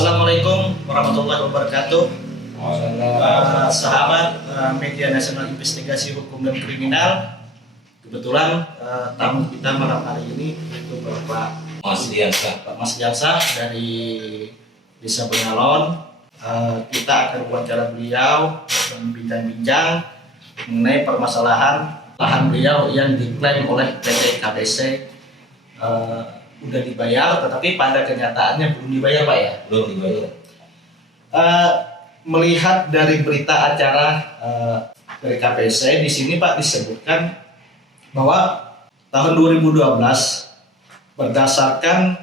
Assalamualaikum warahmatullahi wabarakatuh. Sahabat Media Nasional Investigasi Hukum dan Kriminal. Kebetulan tamu kita malam hari ini itu Bapak Mas Diansah dari Desa Bengalon. Kita akan wawancara beliau dan bincang-bincang mengenai permasalahan lahan beliau yang diklaim oleh PT KBC udah dibayar, tetapi pada kenyataannya belum dibayar, Pak ya? Belum dibayar. Melihat dari berita acara dari KPC di sini, Pak, disebutkan bahwa tahun 2012 berdasarkan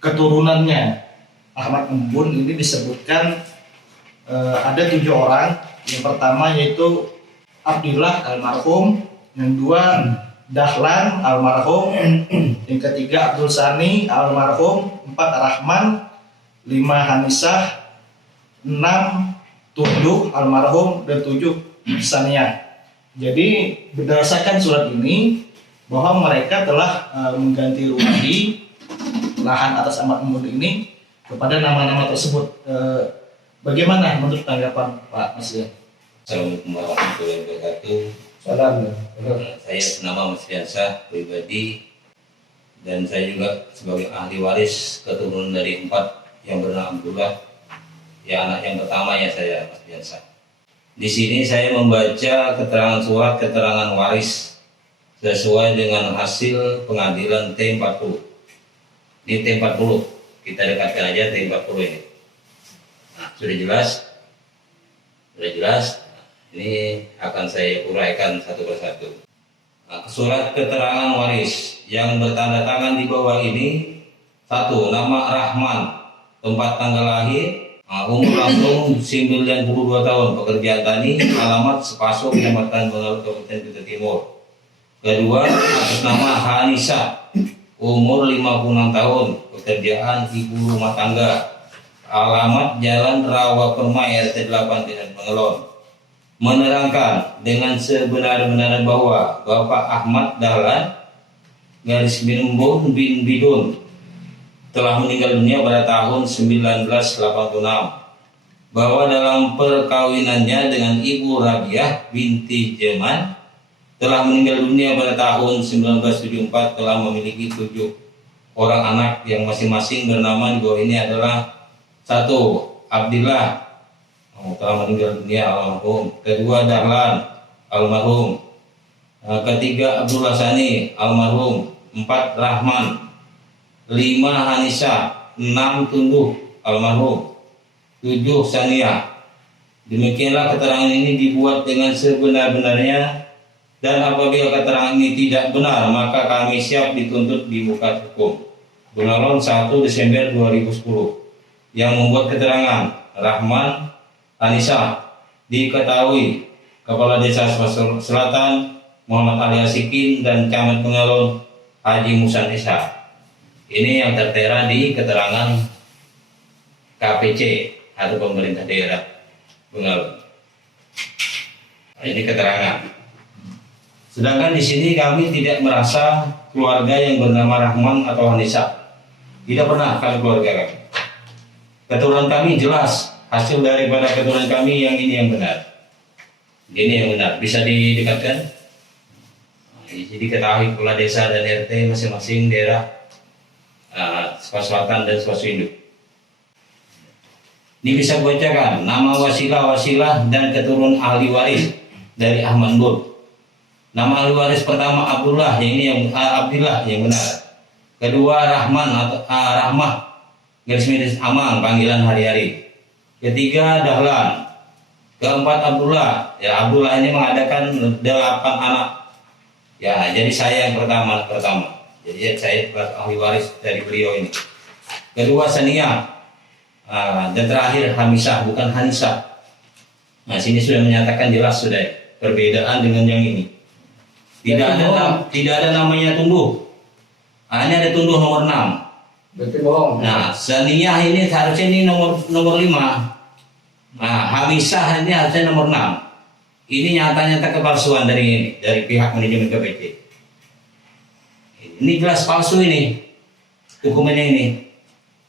keturunannya Ahmad Embun ini disebutkan ada 7 orang. Yang pertama yaitu Abdillah almarhum, yang kedua Dahlan almarhum, yang ketiga Abdul Sani almarhum, 4 Rahman, 5 Hanisah, 6 Tunduh almarhum, dan 7 Sania. Jadi berdasarkan surat ini bahwa mereka telah mengganti rugi lahan atas Ahmad Embun ini kepada nama-nama tersebut. Bagaimana menurut tanggapan Pak Mas Dian? Assalamualaikum warahmatullahi wabarakatuh. Salam. Saya nama Mas Diansah pribadi, dan saya juga sebagai ahli waris keturunan dari 4 yang bernama Abdullah. Ya, anak yang pertama ya saya, Mas Diansah. Di sini saya membaca keterangan surat keterangan waris sesuai dengan hasil pengadilan T40. Ini T40, kita dekatkan aja T40 ini. Nah, sudah jelas? Sudah jelas? Ini akan saya uraikan satu persatu. Nah, surat keterangan waris yang bertanda tangan di bawah ini: 1. Nama Rahman, tempat tanggal lahir, umur langsung 92 tahun, pekerjaan tani, alamat Sepaso, Kecamatan Bengawan, Kabupaten Kutai Timur. 2. Atas nama Hanisah, umur 56 tahun, pekerjaan ibu rumah tangga, alamat Jalan Rawa Permai, RT 8, Desa Bengalon. Menerangkan dengan sebenar-benarnya bahwa Bapak Ahmad Dahlan garis Embun bin Bidun telah meninggal dunia pada tahun 1986, bahwa dalam perkawinannya dengan Ibu Rabiah binti Jeman telah meninggal dunia pada tahun 1974, telah memiliki 7 orang anak yang masing-masing bernama di bawah ini adalah: 1. Abdillah telah meninggal dunia almarhum, 2. Dahlan almarhum, 3. Abdullah Sani almarhum, 4. Rahman, 5. Hanisah, 6. Tunduh almarhum, 7. Sania. Demikianlah keterangan ini dibuat dengan sebenar-benarnya, dan apabila keterangan ini tidak benar maka kami siap dituntut di muka hukum. Bengalon 1 Desember 2010. Yang membuat keterangan Rahman Hanisah diketahui Kepala Desa Sepaso Selatan Muhammad Ali Asikin dan Camat Bengalon Haji Musan Esa. Ini yang tertera di keterangan KPC atau pemerintah daerah Bengalon. Nah, ini keterangan. Sedangkan di sini kami tidak merasa keluarga yang bernama Rahman atau Hanisah. Tidak pernah kami keluarga kami. Keturunan kami jelas. Hasil daripada keturunan kami yang ini yang benar. Ini yang benar. Bisa didekatkan. Jadi ketahui kepala desa dan RT masing-masing daerah Sepaso Selatan dan Sepaso Induk. Ini bisa bacakan nama wasilah dan keturunan ahli waris dari Ahmad Embun. Nama ahli waris pertama Abdullah, yang ini yang Abdillah yang benar. Kedua Rahman atau Rahmah, garis miring Amal, panggilan hari-hari. Ketiga Dahlan. Keempat Abdullah. Ya, Abdullah ini mengadakan 8 anak. Ya, jadi saya yang pertama. Jadi saya ahli waris dari beliau ini. Kedua Sania. Dan terakhir Hamisah, bukan Hanisah. Nah, sini sudah menyatakan jelas sudah perbedaan dengan yang ini. Tidak ada namanya Tunduh. Ini ada Tunduh nomor 6. Berarti bohong. Nah, Saniyah ini harusnya ini nomor 5. Nah, Hamisah ini harusnya nomor 6. Ini nyata-nyata kepalsuan dari pihak manajemen KPC. Ini jelas palsu ini. Dokumennya ini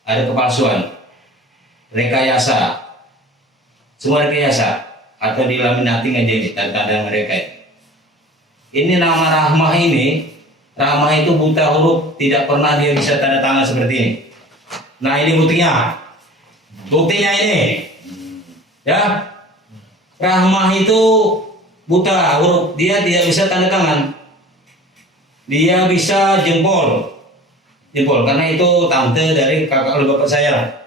ada kepalsuan. rekayasa, semua rekayasa atau dilaminating aja ini tanda-tanda mereka ini. Ini nama Rahmah ini, Rahmah itu buta huruf, tidak pernah dia bisa tanda tangan seperti ini. Nah ini buktinya, buktinya ini, ya. Rahmah itu buta huruf, dia tidak bisa tanda tangan, dia bisa jempol, karena itu tante dari kakak oleh bapak saya.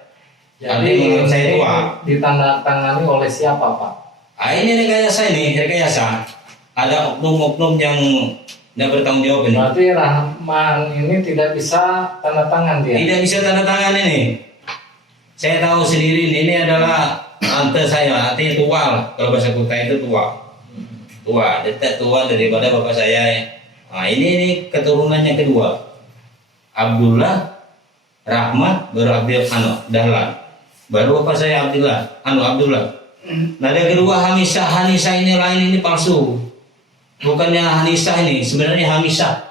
Jadi menurut saya tua. ditandatangani oleh siapa, Pak? Ini rekayasa. Ada oknum-oknum yang tidak bertanggung jawab ini. Berarti Rahman ini tidak bisa tanda tangan dia. Tidak bisa tanda tangan ini. Saya tahu sendiri ini adalah tante saya, artinya tua. Kalau bahasa Kuta itu tua, dekat tua daripada bapak saya. Nah ini keturunannya kedua, Abdullah, Rahmat, baru Dahlan. Baru bapak saya Abdullah. Nah yang kedua Hanisa ini palsu. Bukannya Hanisa ini, sebenarnya Hamisah.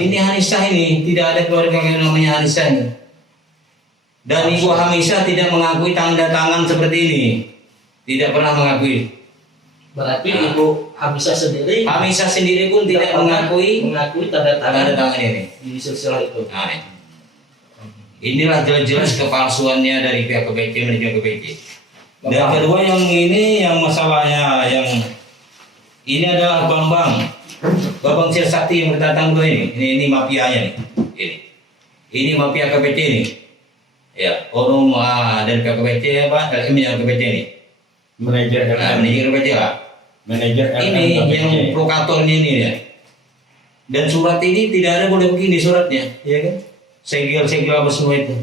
Ini Hanisa ini, tidak ada keluarga yang namanya Hanisa ini. Dan ibu Hamisah tidak mengakui tanda tangan seperti ini. Tidak pernah mengakui. Berarti Ibu Hamisah sendiri pun tidak mengakui tanda tangan ini di silsilah itu. Nah, inilah jelas-jelas kepalsuannya dari pihak KPC manajemen KPC. Dan kedua yang ini yang masalahnya yang ini adalah Bambang Sirsakti yang berdatang dua ini mafianya nih. Ini mafia KPC ini. Ya, orang dari pihak KPC apa? LM-nya KPC ini. Manajer KPC lah. Manajer Ini yang provokatornya ini ya. Dan surat ini tidak ada boleh begini suratnya, ya kan? Segel apa semua itu.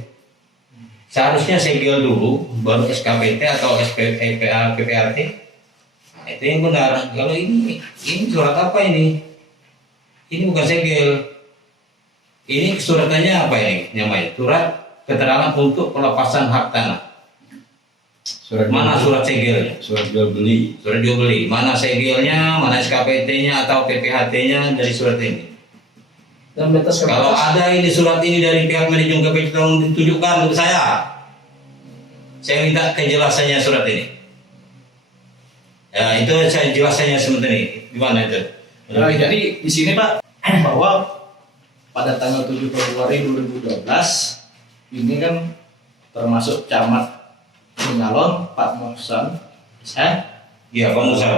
Seharusnya segel dulu, baru SKPT atau PPRT. Nah, itu yang benar. Kalau ini surat apa ini? Ini bukan segel. Ini suratnya apa ini? Namanya surat keterangan untuk pelepasan hak tanah. Mana surat segelnya? Surat jual beli. Surat jual beli. Mana segelnya, mana SKPT-nya atau PPHT-nya dari surat ini? Dan batas Kalau ada ini surat ini dari pihak manajemen KPC tolong ditunjukkan ke saya. Saya minta kejelasannya surat ini. Ya, itu saya jelasannya sebentar ini. Gimana itu? Jadi di sini Pak bahwa pada tanggal 7 Februari 2012 ini kan termasuk camat Singalon Pak Muhsan Iya, Pak Musa.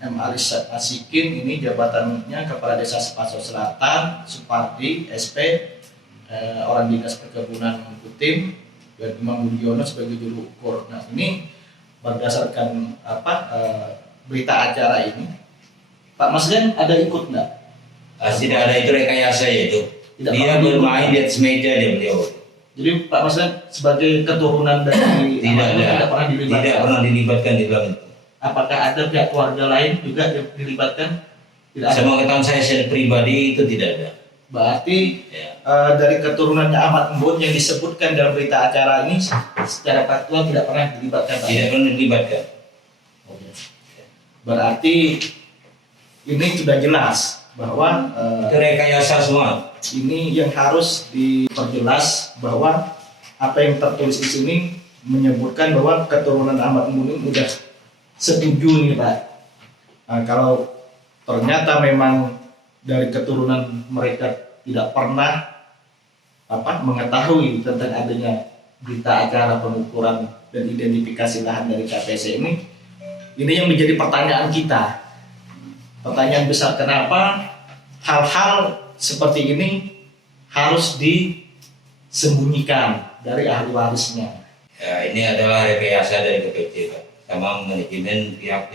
M. Aris Asikin ini jabatannya Kepala Desa Sepaso Selatan, Supardi, SP, orang dinas perkebunan Kutim, dan Imam Budiono sebagai juru ukur. Nah ini berdasarkan berita acara ini, Pak Masden ada ikut nggak? Tidak ada, itu rekayasa ya itu. Tidak Dia pernah bermain di atas meja dia beliau. Jadi Pak Masden sebagai keturunan dari Tidak pernah dilibatkan di dalam itu. Apakah ada pihak keluarga lain juga yang dilibatkan? Tidak ada. Sama ketahuan saya pribadi itu tidak ada. Berarti Ya. dari keturunannya Ahmad Embun yang disebutkan dalam berita acara ini secara faktual tidak pernah dilibatkan. Pak? Tidak pernah dilibatkan. Berarti ini sudah jelas bahwa Itu rekayasa semua. ini yang harus diperjelas bahwa apa yang tertulis di sini menyebutkan bahwa keturunan Ahmad Embun ini sudah setuju nih Pak. Nah, kalau ternyata memang dari keturunan mereka tidak pernah mengetahui tentang adanya berita acara pengukuran dan identifikasi lahan dari KPC ini yang menjadi pertanyaan kita. Pertanyaan besar, kenapa hal-hal seperti ini harus disembunyikan dari ahli warisnya? Ya, ini adalah rekayasa dari KPC Pak. Sama manajemen pihak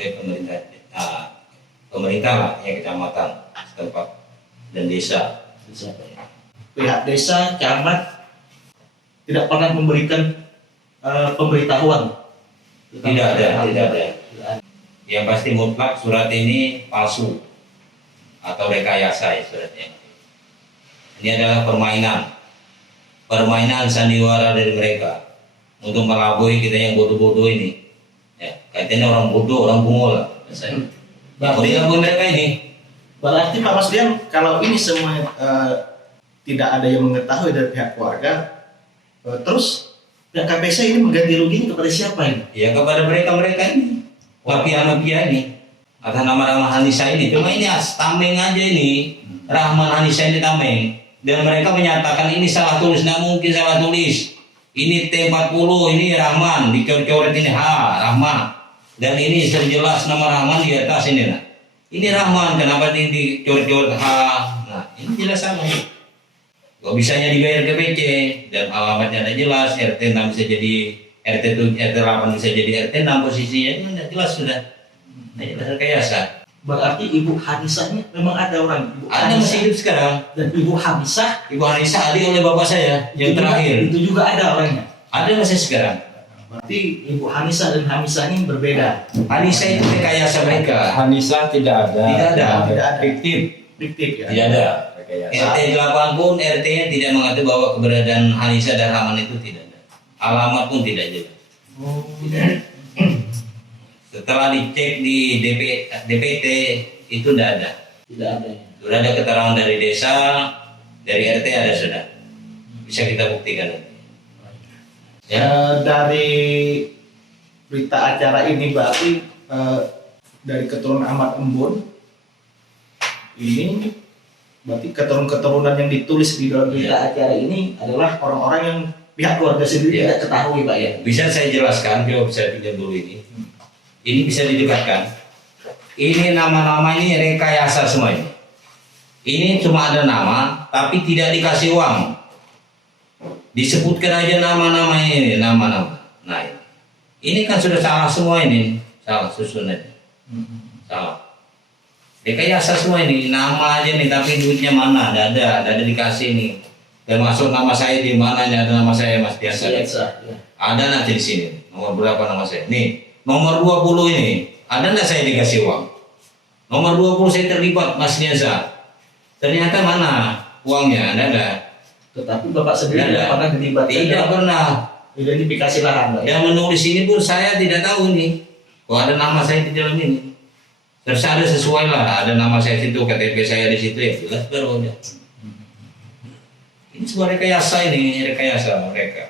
pemerintah lah, yang kecamatan setempat dan desa. Pihak desa, camat tidak pernah memberikan pemberitahuan. Tidak ada. Yang pasti mutlak surat ini palsu atau rekayasa ya suratnya. Ini adalah permainan sandiwara dari mereka untuk melabui kita yang bodoh-bodoh ini. Ya, kaitannya orang bodoh, orang bungul lah. Berarti mereka ini. Berarti Pak Masdian, kalau ini semua tidak ada yang mengetahui dari pihak keluarga, terus pihak KPC ini mengganti ruginya kepada siapa ini? Ya kepada mereka-mereka ini, mafia-mafia ini, atas nama Hanisa ini. Cuma ini tameng aja ini, Rahman Hanisa ini tameng. Dan mereka menyatakan ini salah tulis, nggak mungkin salah tulis. Ini T40, ini Rahman, dicoret-coret ini Rahman. Dan ini jelas nama Rahman di atas ini nah. Ini Rahman, kenapa dicoret-coret Nah, ini jelas sama. Kok bisanya dibayar ke PC dan alamatnya tidak jelas, RT 6 bisa jadi RT 8 bisa jadi RT 6 posisinya, ini tidak jelas sudah. Nah, jelas rekayasa. Berarti Ibu Hanisah ini memang ada orang. Ibu Ada Hanisah. masih hidup sekarang. Dan Ibu Hanisah Ibu Hanisa adik oleh bapak saya yang itu terakhir. Juga, itu juga ada orangnya. Ada masih sekarang. Berarti Ibu Hanisah dan Hamisah ini berbeda. Hanisa itu rekayasa mereka. Hanisa tidak ada. Tidak ada. Tidak ada. Fiktif. Fiktif ya. Tidak ada. Rekayasa. RT 8 pun RT-nya tidak mengatur bahwa keberadaan Hanisa dan Rahman itu tidak ada. Alamat pun tidak jelas. Oh, Setelah dicek di DPT itu tidak ada. tidak ada. Ya. Sudah ada keterangan dari desa, dari RT ada sudah. Bisa kita buktikan nanti. Dari berita acara ini berarti dari keturunan Ahmad Embun ini berarti keturunan yang ditulis di dalam berita acara ini adalah orang-orang yang pihak keluarga sendiri Iya. tidak ketahui Pak ya. Bisa saya jelaskan, coba saya pinjam dulu ini. Ini bisa didekatkan. Ini nama-nama ini rekayasa semua ini. Ini cuma ada nama, tapi tidak dikasih uang. Disebutkan aja nama-nama ini, nama-nama. Nah, ini kan sudah salah semua ini, salah susunannya, salah. Rekayasa semua ini, nama aja nih, tapi duitnya mana? Tidak ada dikasih nih. Dan masuk nama saya di mana? Ada nama saya Mas Biasa. Ya. Ada nanti di sini. Nomor berapa nama saya? Nih, nomor 20 ini. Ada nggak saya dikasih uang? Nomor 20 saya terlibat Mas Biasa. Ternyata mana uangnya? Tidak ada. Tetapi Bapak sendiri Tidak tidak ada. pernah dilibatkan Tidak dalam pernah. identifikasi lahan Pak. Yang menulis ini pun saya tidak tahu nih. Kok ada nama saya di dalam ini? Terus ada sesuai lah. Ada nama saya situ, KTP saya di situ ya. Jelas baru aja. Ini sebuah rekayasa ini, rekayasa mereka.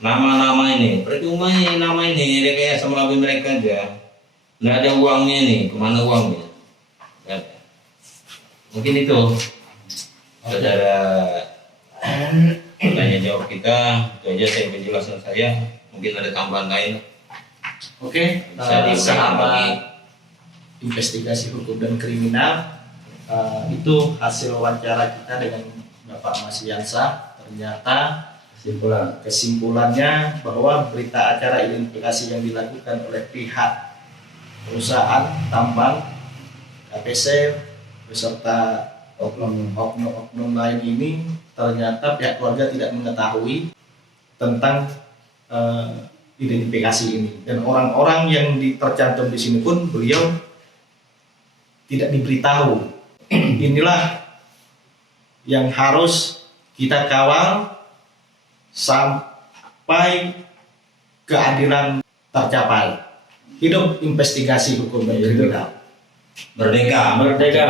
Nama-nama ini, percuma ini nama ini, rekayasa melalui mereka aja. Nggak ada uangnya nih, kemana uangnya? Nggak ada. Mungkin itu, saudara tanya jawab kita, itu aja saya penjelasan saya. Mungkin ada tambahan lain. Oke, Bisa diulang lagi. sahabat investigasi hukum dan kriminal, itu hasil wawancara kita dengan Bapak Mas Yansa. Ternyata kesimpulannya bahwa berita acara identifikasi yang dilakukan oleh pihak perusahaan tambang KPC beserta oknum lain ini, ternyata pihak keluarga tidak mengetahui tentang identifikasi ini, dan orang-orang yang tercantum di sini pun beliau tidak diberitahu. Inilah yang harus kita kawal sampai keadilan tercapai. Hidup investigasi hukum dan kriminal. Merdeka. Merdeka.